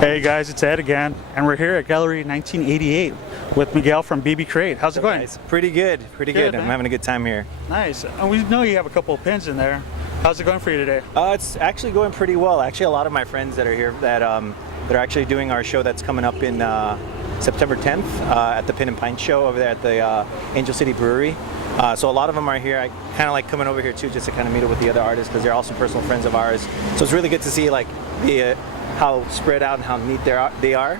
Hey guys, it's Ed again, and we're here at Gallery 1988 with Miguel from BB-Cre.8. How's it going? Nice. Pretty good, good. I'm having a good time here. Nice. And we know you have a couple of pins in there. How's it going for you today? It's actually going pretty well. Actually, a lot of my friends that are here that are actually doing our show that's coming up in September 10th at the Pin and Pint show over there at the Angel City Brewery. So a lot of them are here. I kind of like coming over here too, just to kind of meet up with the other artists because they're also personal friends of ours. So it's really good to see like how spread out and how neat they are,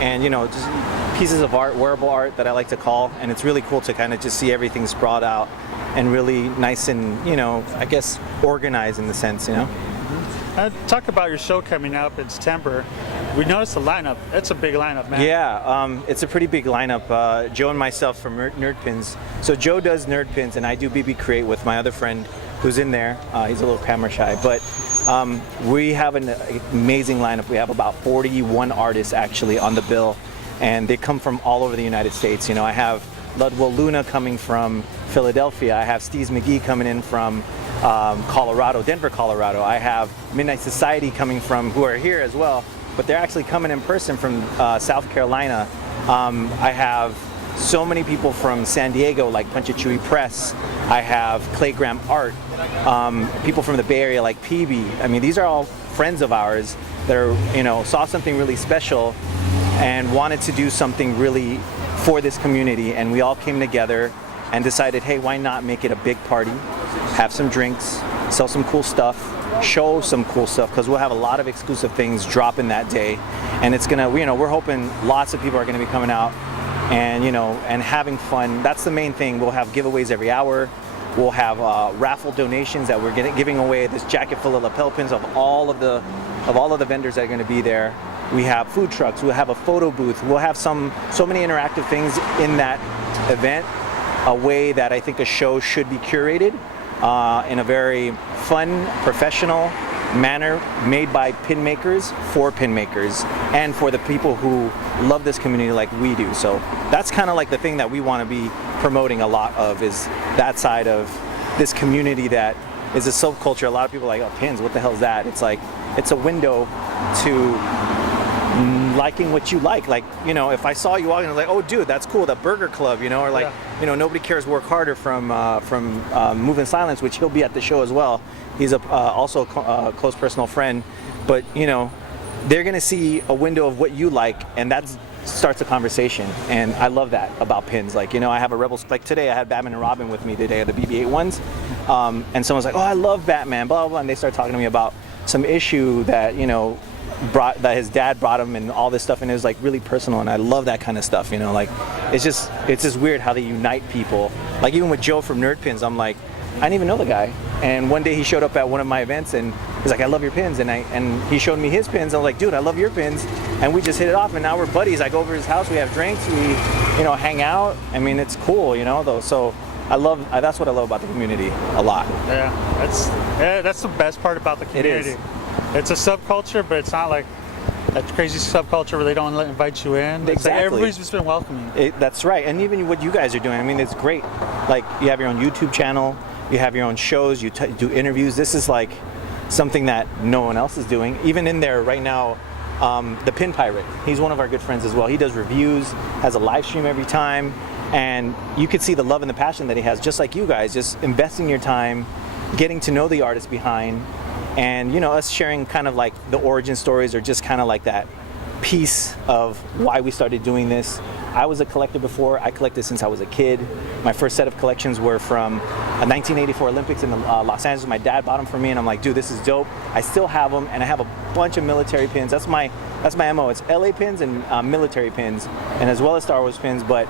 and you know, just pieces of art, wearable art that I like to call, and it's really cool to kind of just see everything sprawled out and really nice and, you know, I guess organized in the sense, you know. Talk about your show coming up in September. We noticed the lineup. It's a big lineup, man. Yeah, it's a pretty big lineup. Joe and myself from Nerd Pins. So Joe does Nerd Pins, and I do BB-Cre.8 with my other friend who's in there. He's a little camera shy, but we have an amazing lineup. We have about 41 artists actually on the bill, and they come from all over the United States. You know, I have Ludwell Luna coming from Philadelphia. I have Steve McGee coming in from Colorado, Denver, Colorado. I have Midnight Society coming from, who are here as well, but they're actually coming in person from South Carolina. I have so many people from San Diego, like Punchachui Press. I have Claygram Art. People from the Bay Area, like PB. I mean, these are all friends of ours that are, you know, saw something really special and wanted to do something really for this community, and we all came together and decided, hey, why not make it a big party, have some drinks, sell some cool stuff, show some cool stuff, because we'll have a lot of exclusive things dropping that day, and it's gonna, you know, we're hoping lots of people are gonna be coming out and, you know, and having fun. That's the main thing. We'll have giveaways every hour. We'll have raffle donations that we're giving away. This jacket full of lapel pins of all of the vendors that are going to be there. We have food trucks. We'll have a photo booth. We'll have so many interactive things in that event. A way that I think a show should be curated in a very fun, professional manner, made by pin makers for pin makers and for the people who love this community like we do. So that's kind of like the thing that we want to be promoting a lot of, is that side of this community that is a subculture. A lot of people are like, oh, pins, what the hell is that? It's like, it's a window to liking what you like. Like, you know, if I saw you walking, I was like, oh dude, that's cool, the Burger Club, you know, or like, you know, Nobody Cares Work Harder from Move in Silence, which he'll be at the show as well. He's also a close personal friend, but you know, they're gonna see a window of what you like, and that starts a conversation, and I love that about pins. Like, you know, I have a Rebels, like today I had Batman and Robin with me today, the BB-8 ones, and someone's like, oh, I love Batman, blah, blah, blah, and they start talking to me about some issue that, you know, that his dad brought him and all this stuff, and it was like really personal, and I love that kind of stuff, you know. Like, it's just weird how they unite people. Like, even with Joe from Nerd Pins, I'm like, I didn't even know the guy, and one day he showed up at one of my events and he's like, I love your pins, and he showed me his pins. I was like, dude, I love your pins, and we just hit it off, and now we're buddies. I go over to his house, we have drinks, we, you know, hang out. I mean, it's cool, you know, though. So that's what I love about the community a lot. Yeah, that's the best part about the community. It is. It's a subculture, but it's not like a crazy subculture where they don't invite you in. Exactly. It's like everybody's just been welcoming. That's right, and even what you guys are doing, I mean, it's great. Like, you have your own YouTube channel, you have your own shows, you do interviews. This is like something that no one else is doing. Even in there right now, the Pin Pirate, he's one of our good friends as well. He does reviews, has a live stream every time, and you could see the love and the passion that he has, just like you guys, just investing your time, getting to know the artist behind, and, you know, us sharing kind of like the origin stories, or just kind of like that piece of why we started doing this. I was a collector before. I collected since I was a kid. My first set of collections were from a 1984 Olympics in Los Angeles. My dad bought them for me, and I'm like, dude, this is dope. I still have them, and I have a bunch of military pins. That's my MO. It's LA pins and military pins, and as well as Star Wars pins. But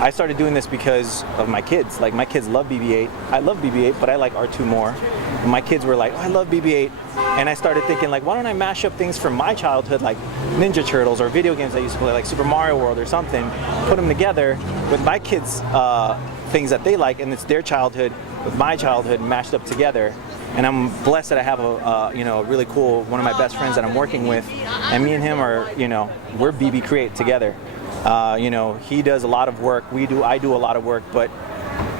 I started doing this because of my kids. Like, my kids love BB-8. I love BB-8, but I like R2 more. And my kids were like, oh, I love BB-8. And I started thinking, like, why don't I mash up things from my childhood, like Ninja Turtles or video games I used to play, like Super Mario World or something, put them together with my kids' things that they like, and it's their childhood with my childhood mashed up together. And I'm blessed that I have a you know, really cool, one of my best friends that I'm working with, and me and him are, you know, we're BB-Cre.8 together. You know, he does a lot of work, I do a lot of work, but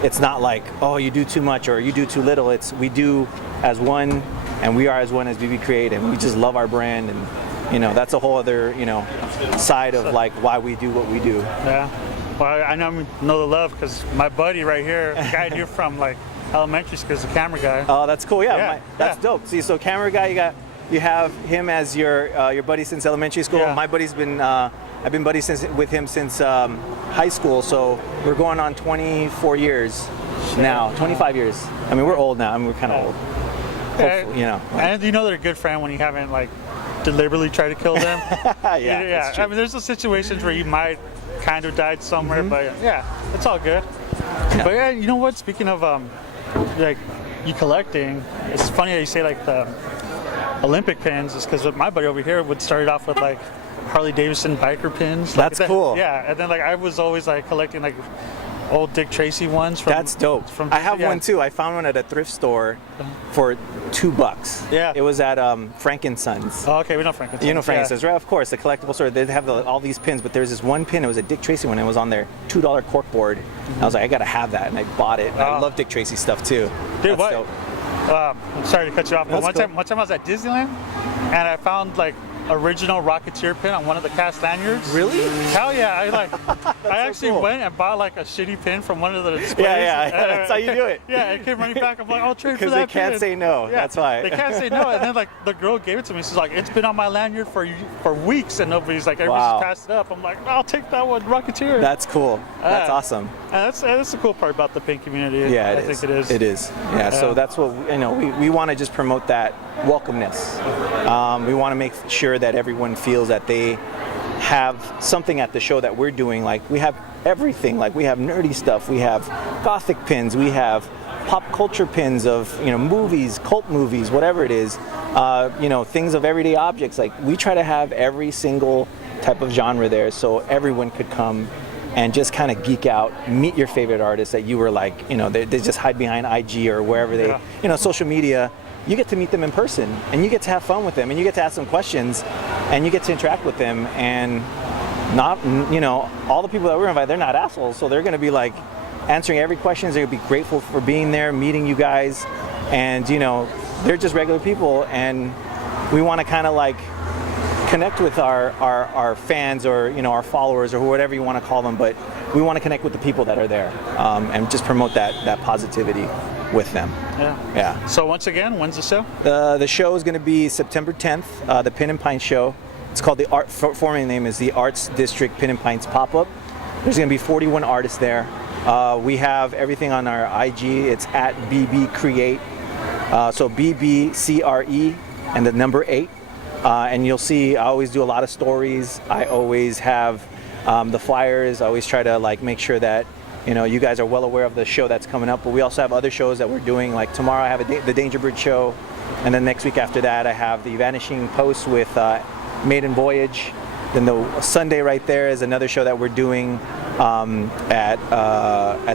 it's not like, oh, you do too much or you do too little. It's, we do as one and we are as one as BB-Cre.8, and we just love our brand, and you know, that's a whole other, you know, side of like why we do what we do. Yeah. Well, I know the love because my buddy right here, the guy I knew from like elementary school, is the camera guy. Oh, that's cool. Yeah, Yeah, that's dope. See, so camera guy, you have him as your buddy since elementary school. Yeah. My buddy's been I've been buddies with him since high school, so we're going on 24 years now, 25 years. I mean, we're old now. I mean, we're kind of old. Hopefully, you know. And you know they're a good friend when you haven't like deliberately tried to kill them. Yeah. I mean, there's those situations where you might kind of died somewhere, but yeah, it's all good. Yeah. But yeah, you know what? Speaking of like you collecting, it's funny how you say like the Olympic pins, is because my buddy over here would start off with like Harley Davidson biker pins. That's cool. Yeah, and then like I was always like collecting like old Dick Tracy ones. That's dope. I have one too. I found one at a thrift store for $2. Yeah. It was at Frankensons. Oh, okay, we know Frankenstein. You know Frankensons, right? Of course, the collectible store. They have all these pins, but there's this one pin. It was a Dick Tracy one. It was on their $2 corkboard. I was like, I gotta have that, and I bought it. And I love Dick Tracy stuff too. Dude, That's what? dope. I'm sorry to cut you off, but That's one time I was at Disneyland, and I found like original Rocketeer pin on one of the cast lanyards. Really? Hell yeah! I actually cool. went and bought like a shitty pin from one of the displays. Yeah. That's how you do it. Yeah, it came running back. I'm like, I'll trade for Because that they can't pin. say no. Yeah, That's why. they can't say no. And then like the girl gave it to me. She's like, it's been on my lanyard for weeks, and nobody's like, everybody's Wow. just passed it up. I'm like, I'll take that one, Rocketeer. That's cool. That's awesome. And that's the cool part about the pin community. Yeah, I think it is. It is. Yeah. So that's what we want to just promote that welcomeness. We want to make sure that everyone feels that they have something at the show that we're doing. Like we have everything. Like we have nerdy stuff. We have gothic pins. We have pop culture pins of movies, cult movies, whatever it is. Things of everyday objects. Like we try to have every single type of genre there, so everyone could come and just kind of geek out, meet your favorite artists that you were like, they just hide behind IG or wherever they, social media. You get to meet them in person, and you get to have fun with them, and you get to ask them questions, and you get to interact with them, and all the people that we're invited, they're not assholes, so they're going to be like answering every question. They're going to be grateful for being there, meeting you guys, and they're just regular people, and we want to kind of like connect with our fans or our followers or whatever you want to call them, but we want to connect with the people that are there and just promote that positivity with them. Yeah. So once again, when's the show? The show is going to be September 10th, the Pin and Pint show. It's called the forming name is the Arts District Pin and Pints Pop-Up. There's going to be 41 artists there. We have everything on our IG. It's at BB-Cre.8. So BB-Cre and the number 8. And you'll see I always do a lot of stories. I always have the flyers. I always try to like make sure that you guys are well aware of the show that's coming up. But we also have other shows that we're doing. Like tomorrow I have the Danger Bird show, and then next week after that I have the Vanishing Post with Maiden Voyage. Then the Sunday right there is another show that we're doing at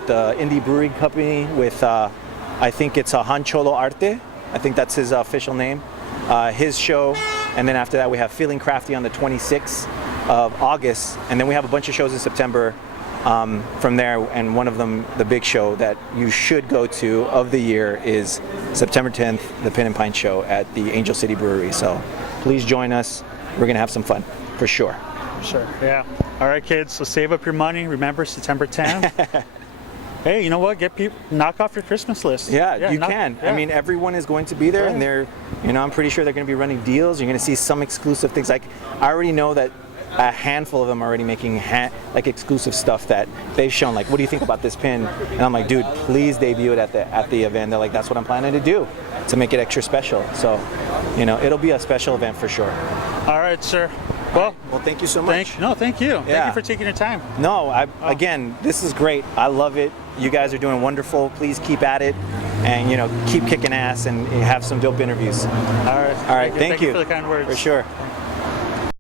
the Indie Brewing Company with I think it's Han Cholo Arte. I think that's his official name. His show. And then after that we have Feeling Crafty on the 26th of August, and then we have a bunch of shows in September from there, and one of them, the big show that you should go to of the year, is September 10th, the Pin and Pint show at the Angel City Brewery. So please join us. We're gonna have some fun for sure. For sure. Yeah. All right, kids. So save up your money. Remember September 10th. Hey, you know what? Knock off your Christmas list. Yeah, you can. Yeah. I mean, everyone is going to be there, and they're, I'm pretty sure they're going to be running deals. You're going to see some exclusive things. Like, I already know that a handful of them are already making exclusive stuff that they've shown. Like, what do you think about this pin? And I'm like, dude, please debut it at the event. They're like, that's what I'm planning to do, to make it extra special. So, it'll be a special event for sure. All right, sir. Well, thank you so much. Thank you. Thank you for taking your time. No, again, this is great. I love it. You guys are doing wonderful. Please keep at it, and keep kicking ass and have some dope interviews. All right. Thank you. For the kind words. For sure.